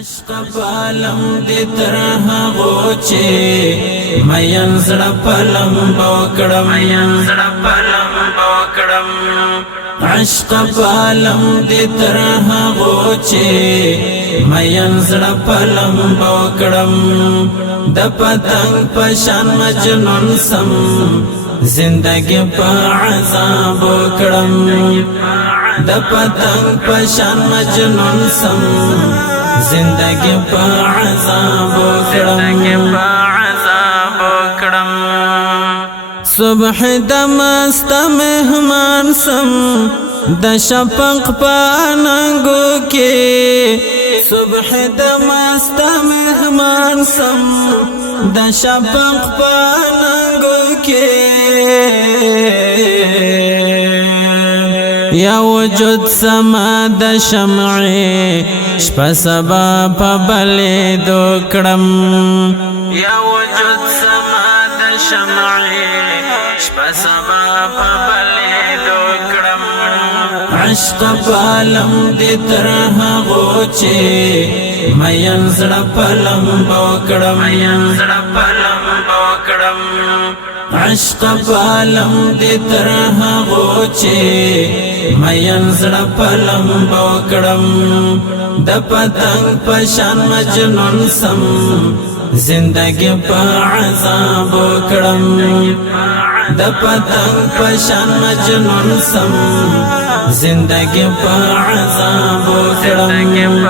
عشق پالم دی ترها غوچه مین زړه پلم بوکړم عشق پالم دی ترها غوچه مین زړه پلم بوکړم د پتنګ پشان مجنون سم زندگی په عذاب وکړم د پتنګ پشان مجنون سم زندگی په عذاب وکړم صبح دمست مهمان سم د شفق په اننګو کې صبح دمست مهمان سم د شفق په اننګو کې یا وجود سما د شمعې شپه سبا په بلې دوکړم یا وجود سما د شمعې شپه سبا په بلې دوکړم عشق پالم دی ترها غوچه مین زړه پلم بوکړم عشق پالم دی ترها غوچه مین زړه پلم بوکړم د پتنګ پشان مجنون سم زندگی په عذاب وکړم د پتنګ پشان مجنون سم زندگی په عذاب وکړم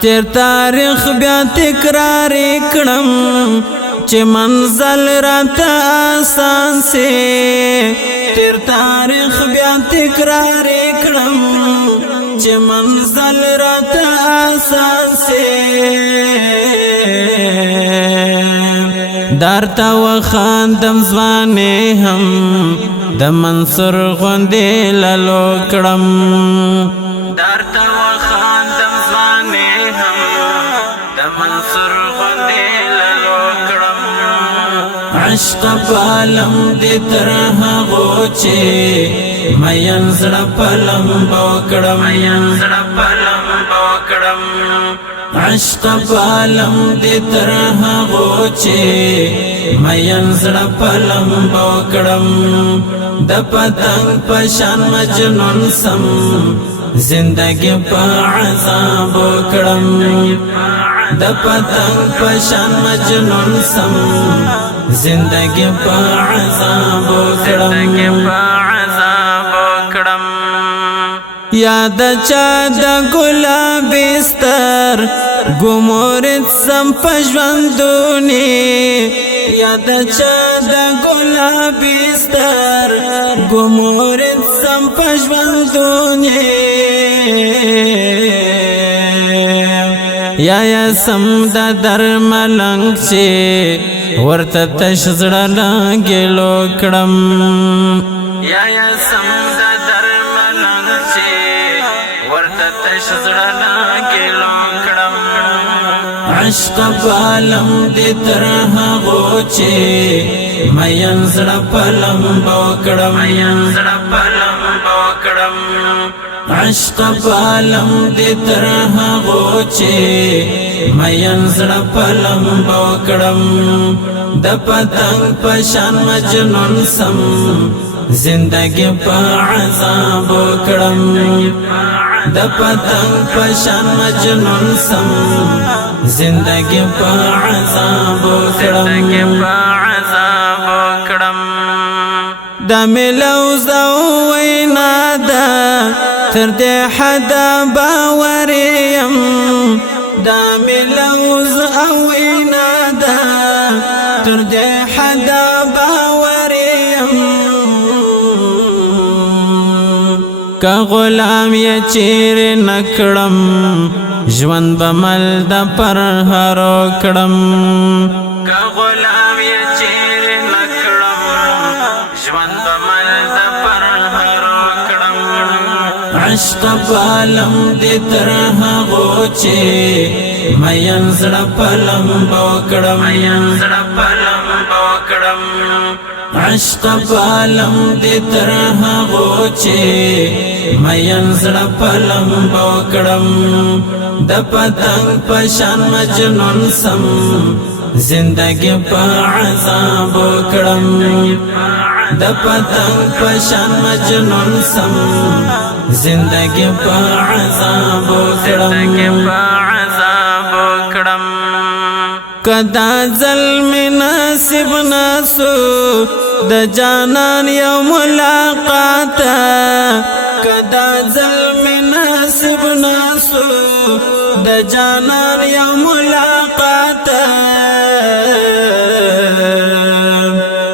تیر تاریخ بیا تکرار کړم چې منزل راته آسان سي تیر تاریخ بیا تکرار کړم چې منزل راته آسان سي دارتا وخاندم ځوانې هم د منصور غوندې لالو کړم دارتا وخاندم ځوانې هم د منصور غوندې لالو کړم عشق پالم دی ترها غوچه مین زړه پلم بوکړم عشق پالم دی ترها غوچه مین زړه پلم بوکړم د پتنګ پشان مجنون سم زندگی په عذاب وکړم د پتنګ پشان مجنون سم زندگی په عذاب وکړم یاد چا د ګلابي ستر ګمورت سم پژوندونی یاد چا د ګلابي ستر ګمورت سم پژوندونی یا سم د درملنګ چې ورته تش زړه لګلو کړم یا سم د درملنګ چې ورته تش زړه لګلو کړم عشق پالم دی ترها غوچه مین زړه پلم بوکړم عشق پالم دی ترها غوچه مین زړه پلم بوکړم د پتنګ پشان مجنون سم زندگی په عذاب وکړم د پتنګ پشان مجنون سم زندگی په عذاب وکړم د ملو زو وینا ده تر دې حدا باور یم د ملو زو وینا ده تر دې حدا باور یم که غلام یې چیر نکړم ژوند بمل د پر هرو کړم که غلام یې چیر نکړم ژوند بمل د پر هرو کړم عشق پالم دی ترها غوچه مین زړه پلم بوکړم بوکڑم عشق پالم دی ترها غوچے مین زڑا پالم بوکڑم د پتنگ پشان مجنون سم زندگی پا عذاب وکڑم د پتنگ پشان مجنون سم زندگی پا عذاب وکڑم کدا ظلم نصیب ناسو د جانان یو ملاقات کدا ظلم نصیب ناسو د جانان یو ملاقات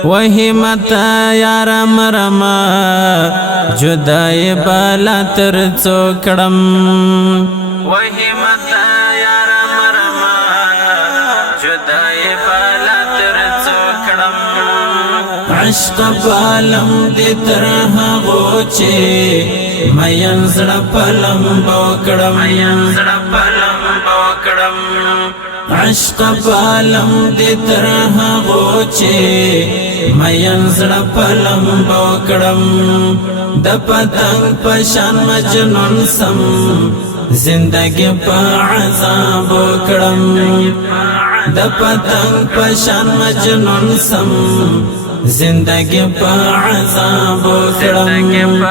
وہی متا یار مرما جدائی بالا تر چوکڑم وہی متا یار مرما جدائی بالا تر چوکڑم عشق بالم دی ترها غوچے مین زڑا پلم بوکڑم عشق بالم دی ترها غوچے مین زڑا پلم بوکڑم د پتنگ پشان مجنون سم زندگی پا عذاب وکڑم د پتنگ پشان مجنون سم زندگی پا عذاب وکڑم